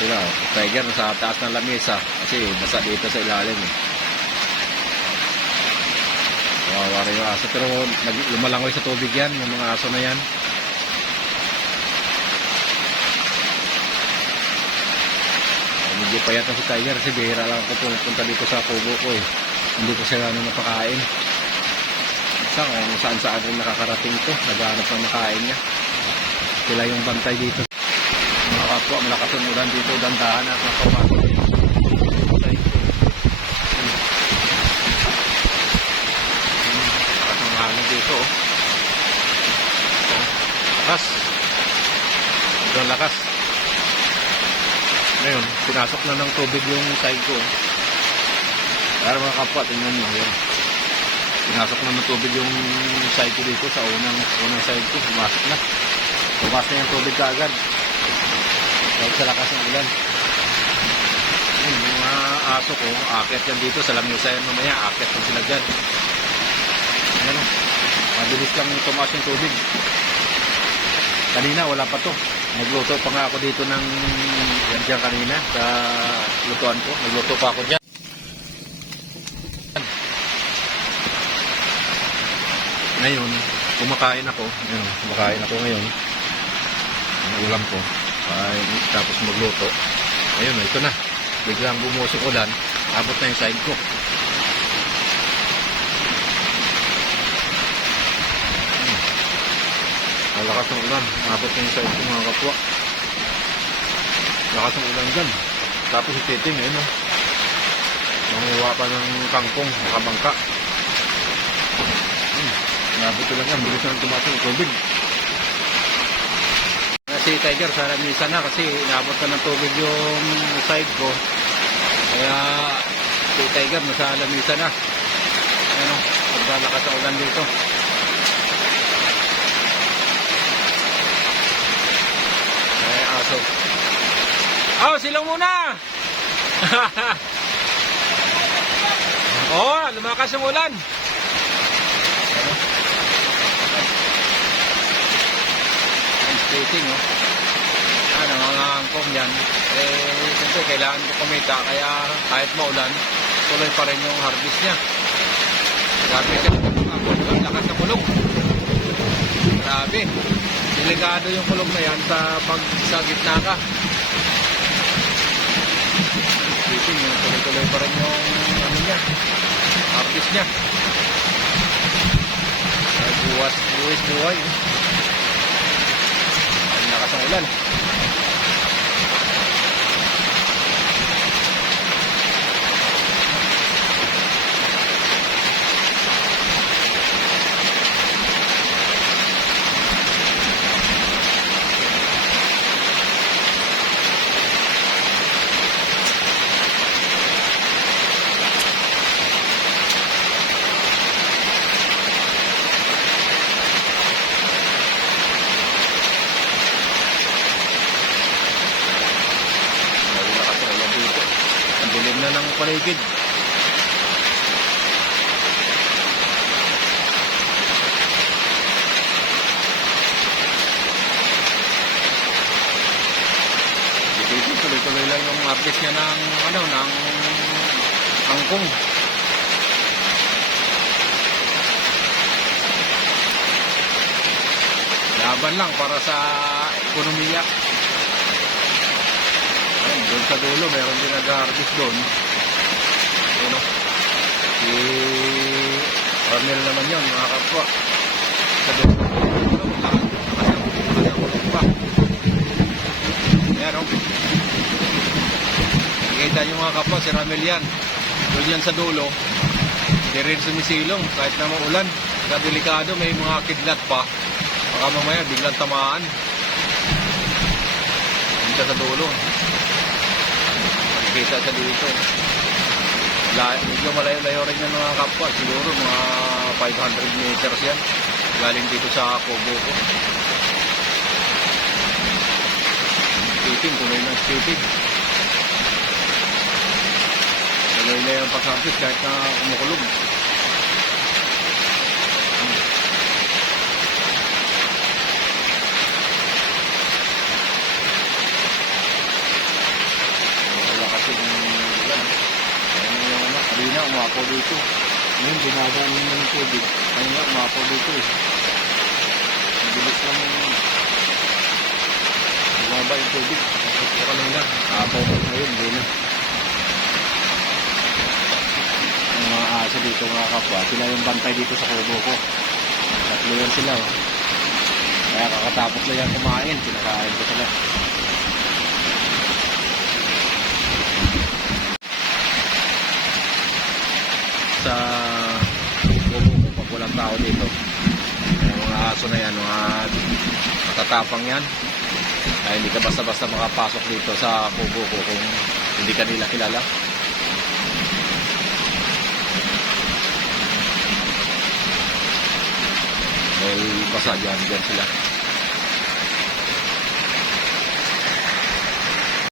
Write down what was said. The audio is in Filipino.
Sila. Tiger sa taas ng lamesa. Kasi basa dito sa ilalim. eh. Kawawa rin yung aso. Pero lumalangoy sa tubig yan, yung mga aso na yan. Medyo payat na si Tiger kasi bihira lang ako pumunta dito sa kubo ko eh. Hindi ko siya ano napakain. Isa kung saan saan rin nakakarating to. Naghahanap ng makain niya. Sila yung bantay dito. Kapwa, malakas ang ulan dito. Dandahan at hangin dito. Oh. Oh. Lakas. Sobrang lakas. Ngayon, pinasok na ng tubig yung side ko. Para mga kapwa, tingnan nyo. Yan. Pinasok na ng tubig yung side ko dito sa unang, unang side ko. Pumasok na. Pumasok na yung tubig kaagad. Dahil sa lakas ng ulan. Yun, yung mga aso ko, akit yan dito sa lamesa yan mamaya. Akit yan sila dyan. Ano, mabilis lang tumaas yung tubig. Kanina wala pa to. Nagluto pa nga ako dito ng yan dyan kanina sa lutuan ko. Nagluto pa ako dyan. Ngayon, kumakain ako. Ayun, kumakain ako ngayon. Ang ulam ko. Ay, tapos magluto. Ayun, ito na. Biglang yung ulan. Abot na yung side ko. Malakas ng ulan. Abot na yung side ko mga kapwa. Lakas ng ulan dyan. Tapos si ayun o. Manguha pa ng kangkong, nakabangka. Hmm. Nabot ko lang yan. Bilis na tumaas tubig. Si Tiger, sa lamisa na kasi inabot na ng tubig yung side ko. Kaya si Tiger, nasa lamisa na. Ano, pagkalakas sa ulan dito. Ay, aso. Oh, silang muna! oh, lumakas yung ulan. Skating, oh. Ano, mga angkong yan. Eh, siyempre, kailangan ko kumita. Kaya kahit maulan, tuloy pa rin yung harvest niya. Siya ng mga. Ang lakas ng kulong. Grabe. Delikado yung kulong na yan sa pag sa gitna ka. Skating, eh, tuloy-tuloy pa rin yung ano niya. Harvest niya. Buwas, buwis, buhay. eh. Ang lakas ng ulan. Lalo lakas ng ulan dito. Ang dilim na ng paligid. Tuloy-tuloy lang yung update niya ng ano ng angkong. Laban lang para sa ekonomiya. Ayun, doon sa dulo, meron din nag-harvest doon. Ano? Si Ramil naman yun, mga kapwa. Sa dulo. Ayan, oh. Nakikita nyo mga kapwa, si Ramil yan. Doon yan sa dulo. Hindi rin sumisilong kahit na maulan. Delikado, may mga kidlat pa. Baka mamaya biglang tamaan. Dito sa dulo. Nakikita sa dito. Medyo malayo-layo rin yung mga kapwa. Siguro mga 500 meters yan. Galing dito sa Kobo ko. Skating, tuloy ng skating. Tuloy na yung pag-harvest kahit na kumukulog. Umapaw dito. Ngayon, dumadaan naman ng tubig. Kaya nga, umapaw dito eh. Mabilis lang yung bumaba yung tubig. Ito kanina, apaw pa ngayon, hindi na. Ang mga aso dito mga kapwa, sila yung bantay dito sa kubo ko. Tatlo yan sila oh. Kaya kakatapos na yan kumain, kinakain ko sila. Sa kubo ko pag walang tao dito. Yung mga aso na yan, mga matatapang yan. Ay hindi ka basta-basta makapasok dito sa kubo ko kung hindi ka nila kilala. May basa dyan, dyan sila.